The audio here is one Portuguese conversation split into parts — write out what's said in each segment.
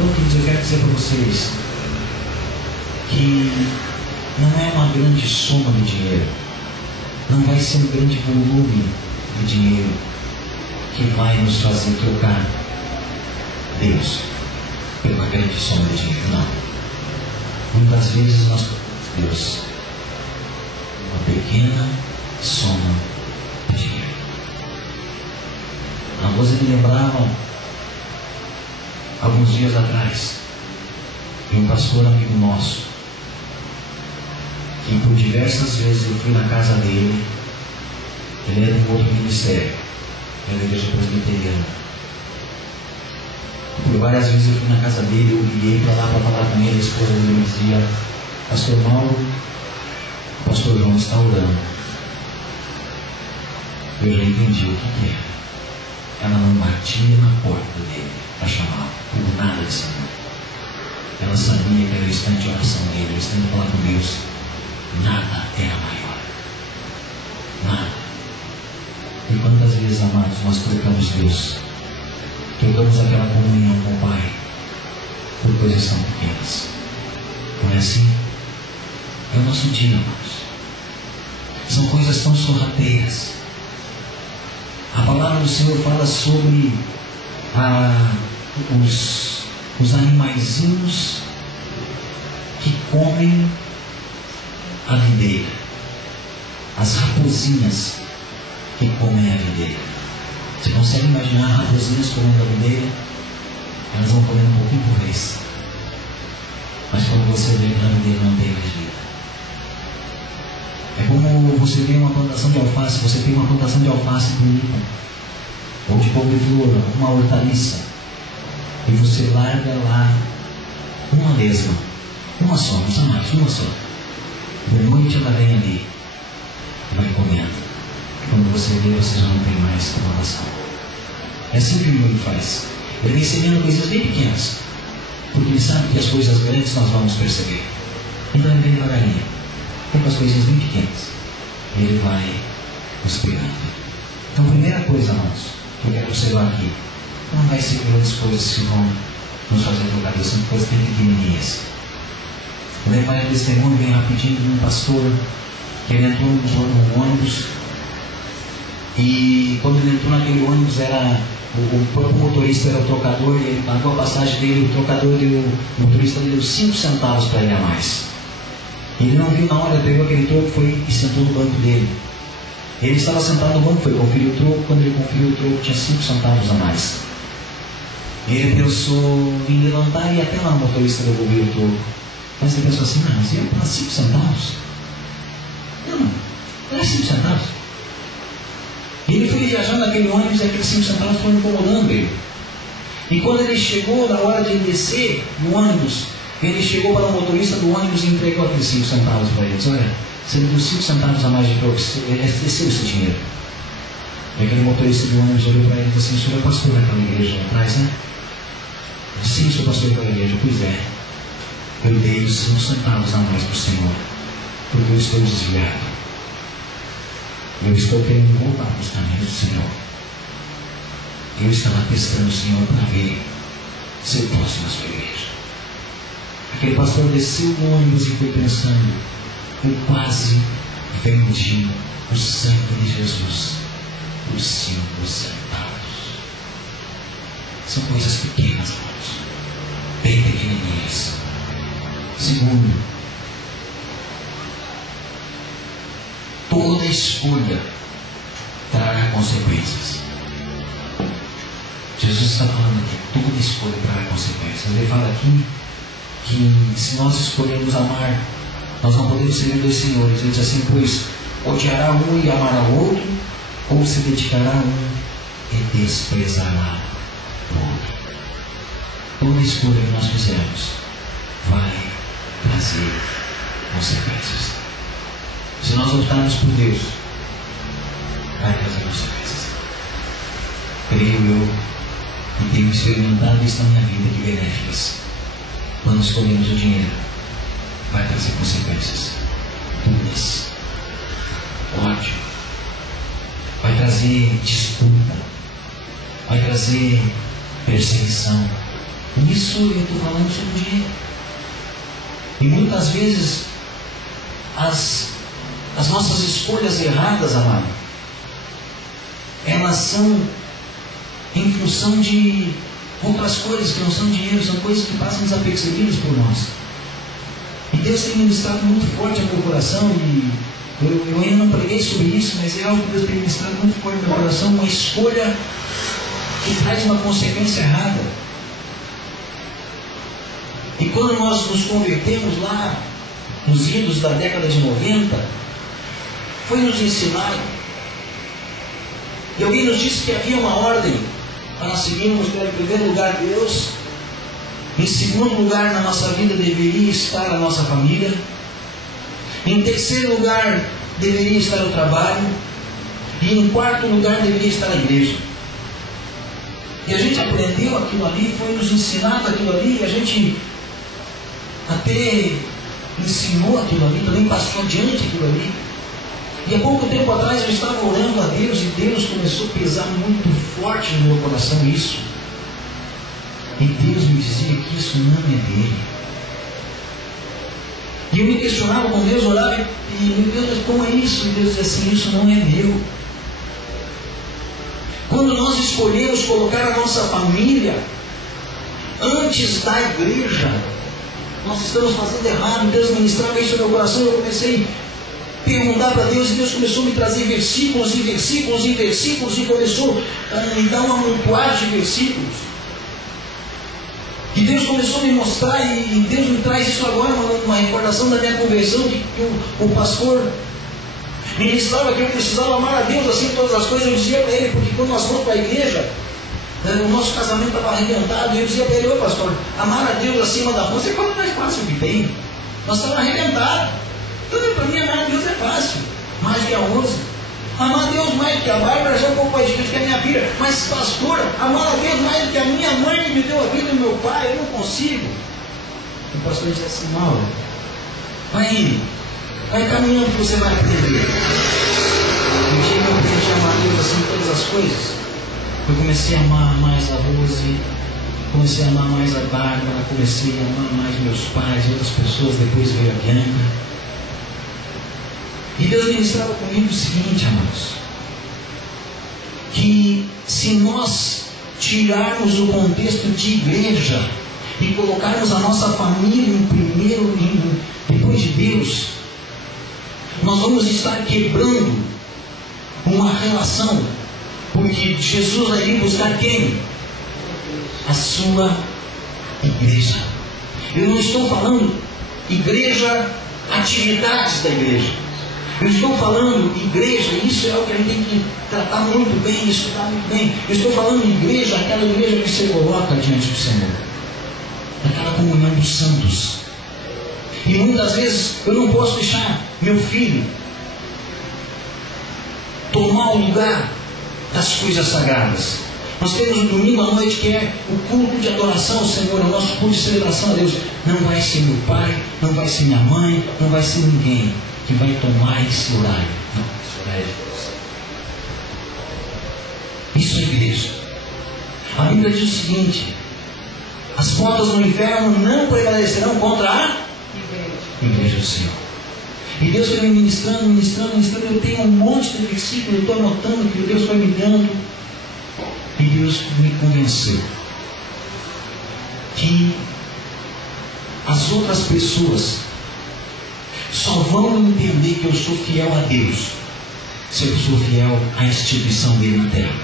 Então, queridos, eu quero dizer para vocês que não é uma grande soma de dinheiro, não vai ser um grande volume de dinheiro que vai nos fazer trocar Deus por uma grande soma de dinheiro. Não. Muitas vezes nós trocamos Deus uma pequena soma de dinheiro. A moça me lembrava alguns dias atrás de um pastor amigo nosso, que por diversas vezes eu fui na casa dele. Ele era de um outro ministério, era da igreja presbiteriana. Por várias vezes eu fui na casa dele, eu liguei para lá para falar com ele. A esposa dele me dizia: Pastor Mauro, o pastor João está orando. Eu já entendi o que era. Ela não batia na porta dele para chamá-lo, por nada de Senhor. Ela sabia que era o instante de oração dele, o instante de falar com Deus. Nada era maior. Nada. E quantas vezes, amados, nós trocamos Deus, trocamos aquela comunhão com o Pai por coisas tão pequenas. Não é assim? É o nosso dia, amados. São coisas tão sorrateiras. A palavra do Senhor fala sobre os animaizinhos que comem a videira, as raposinhas que comem a videira. Você consegue imaginar raposinhas comendo a videira? Elas vão comendo um pouquinho por vez, mas quando você vê que a videira não tem mais vida. É como você tem uma plantação de alface, você tem uma plantação de alface bonita, ou de couve-flor, uma hortaliça, e você larga lá uma lesma, uma só, não precisa mais, uma só. De noite ela vem ali, vai comendo. Quando você vê, você já não tem mais plantação. É assim que o mundo faz. Ele vem semeando coisas bem pequenas, porque ele sabe que as coisas grandes nós vamos perceber. Então ele vem devagarinho, com as coisinhas bem pequenas, ele vai nos pegando. Então, primeira coisa, amados, que eu quero observar aqui: não vai ser grandes coisas que vão nos fazer trocar Deus, são coisas bem pequenininhas. Eu lembro um testemunho bem rapidinho de um pastor que ele entrou num ônibus, e quando ele entrou naquele ônibus, o próprio motorista era o trocador, e ele pagou a passagem dele, o motorista deu 5 centavos para ele a mais. Ele não viu na hora, ele pegou aquele troco, foi e sentou no banco dele. Ele estava sentado no banco, foi conferir o troco. Quando ele conferiu o troco, tinha 5 centavos a mais. Ele pensou em levantar e até lá o motorista devolveu o troco. Mas ele pensou assim: mas eu pagar 5 centavos? Não é 5 centavos. E ele foi viajando naquele ônibus e aqueles 5 centavos foram incomodando ele. E quando ele chegou na hora de descer no ônibus, ele chegou para o motorista do ônibus e entregou aqueles 5 centavos para ele. Disse: olha, você me deu 5 centavos a mais de troco, esse é o seu dinheiro. E aquele motorista do ônibus olhou para ele e disse assim: o senhor é pastor daquela igreja lá atrás, né? Sim, sou pastor daquela igreja. Pois é, eu dei os 5 centavos a mais para o Senhor, porque eu estou desviado. Eu estou querendo voltar para os caminhos do Senhor. Eu estava testando o Senhor para ver se eu posso na sua igreja. Aquele pastor desceu do ônibus e foi pensando: eu quase vendi o sangue de Jesus por 5 centavos. São coisas pequenas, irmãos, bem pequenininhas. Segundo, toda escolha trará consequências. Jesus está falando aqui: toda escolha trará consequências. Ele fala aqui que se nós escolhermos amar, nós não podemos servir 2 senhores. Ele diz assim: pois odiará um e amará o outro, ou se dedicará a um e desprezará o outro. Toda escolha que nós fizermos vai trazer consequências. Se nós optarmos por Deus, vai trazer consequências. Creio eu e tenho experimentado isso na minha vida, que benéficas. Quando escolhemos o dinheiro, vai trazer consequências duras, ódio, vai trazer disputa, vai trazer perseguição, Isso eu estou falando sobre dinheiro. E muitas vezes as nossas escolhas erradas, amado, elas são em função de outras coisas que não são dinheiro, são coisas que passam desapercebidas por nós. E Deus tem ministrado muito forte ao meu coração, e eu ainda não preguei sobre isso, mas é algo que Deus tem ministrado muito forte no meu coração, uma escolha que traz uma consequência errada. E quando nós nos convertemos lá, nos idos da década de 90, foi nos ensinado, e alguém nos disse que havia uma ordem para nós seguirmos. Em primeiro lugar, Deus. Em segundo lugar, na nossa vida deveria estar a nossa família. Em terceiro lugar, deveria estar o trabalho. E em quarto lugar, deveria estar a igreja. E a gente aprendeu aquilo ali, foi nos ensinado aquilo ali, e a gente até ensinou aquilo ali, também passou adiante aquilo ali. E há pouco tempo atrás eu estava orando a Deus, e Deus começou a pesar muito forte no meu coração isso. E Deus me dizia que isso não é dele. E eu me questionava com Deus, orava e meu Deus, como é isso? E Deus dizia assim, isso não é meu. Quando nós escolhemos colocar a nossa família antes da igreja, nós estamos fazendo errado. Deus ministrava isso no meu coração, eu comecei a perguntar para Deus, e Deus começou a me trazer versículos e versículos e versículos, e começou a me dar um amontoado de versículos. E Deus começou a me mostrar, e Deus me traz isso agora, uma recordação da minha conversão, que o pastor ministrava que eu precisava amar a Deus assim todas as coisas. Eu dizia para ele, porque quando nós fomos para a igreja, o nosso casamento estava arrebentado, e eu dizia para ele, ô pastor, amar a Deus acima da força é a coisa mais fácil que tem. Nós estávamos arrebentados. Tudo para mim, amar a Deus é fácil, mais que a onça. Amar a Deus mais do que a Bárbara já é um pouco mais difícil que a minha filha. Mas pastor, amar a Deus mais do que a minha mãe que me deu a vida e meu pai, eu não consigo. O pastor disse assim, Mauro, vai caminhando que você vai aprender. No dia que eu aprendi a amar a Deus assim todas as coisas, eu comecei a amar mais a Rose, comecei a amar mais a Bárbara, comecei a amar mais meus pais e outras pessoas, depois veio a Bianca. E Deus ministrava comigo o seguinte, amados, que se nós tirarmos o contexto de igreja e colocarmos a nossa família em primeiro, depois de Deus, nós vamos estar quebrando uma relação, porque Jesus vai vir buscar quem? A sua igreja. Eu não estou falando igreja, atividades da igreja. Eu estou falando igreja, isso é algo que a gente tem que tratar muito bem, estudar muito bem. Eu estou falando igreja, aquela igreja que você coloca diante do Senhor, aquela comunhão dos santos. E muitas vezes eu não posso deixar meu filho tomar o lugar das coisas sagradas. Nós temos um domingo à noite que é o culto de adoração ao Senhor, o nosso culto de celebração a Deus. Não vai ser meu pai, não vai ser minha mãe, não vai ser ninguém que vai tomar esse horário. Não, esse horário é Deus. Isso é igreja. A Bíblia diz o seguinte: as portas do inferno não prevalecerão contra a igreja do Senhor. E Deus foi me ministrando. Eu tenho um monte de versículos, eu estou anotando que Deus foi me dando. E Deus me convenceu que as outras pessoas só vão entender que eu sou fiel a Deus se eu sou fiel à instituição dele na terra.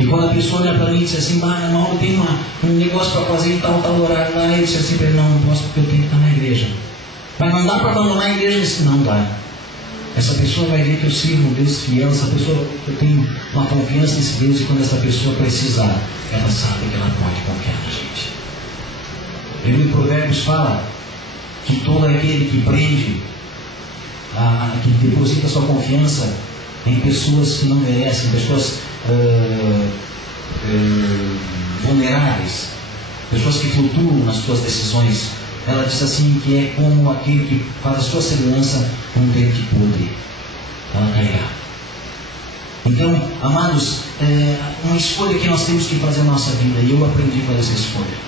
E quando a pessoa olha para mim e diz assim, Mauro, tem um negócio para fazer em tal horário lá, eu disse assim para ele, não posso porque eu tenho que estar na igreja. Mas não dá para abandonar a igreja? Disse, não dá. Essa pessoa vai ver que eu sirvo um Deus fiel, essa pessoa, eu tenho uma confiança nesse Deus, e quando essa pessoa precisar, ela sabe que ela pode confiar na gente. Ele em Provérbios fala que todo aquele que prende, que deposita sua confiança em pessoas que não merecem, pessoas vulneráveis, pessoas que flutuam nas suas decisões, ela diz assim que é como aquele que faz a sua segurança num dente podre, ela cairá. Então, amados, uma escolha que nós temos que fazer na nossa vida, e eu aprendi a fazer essa escolha.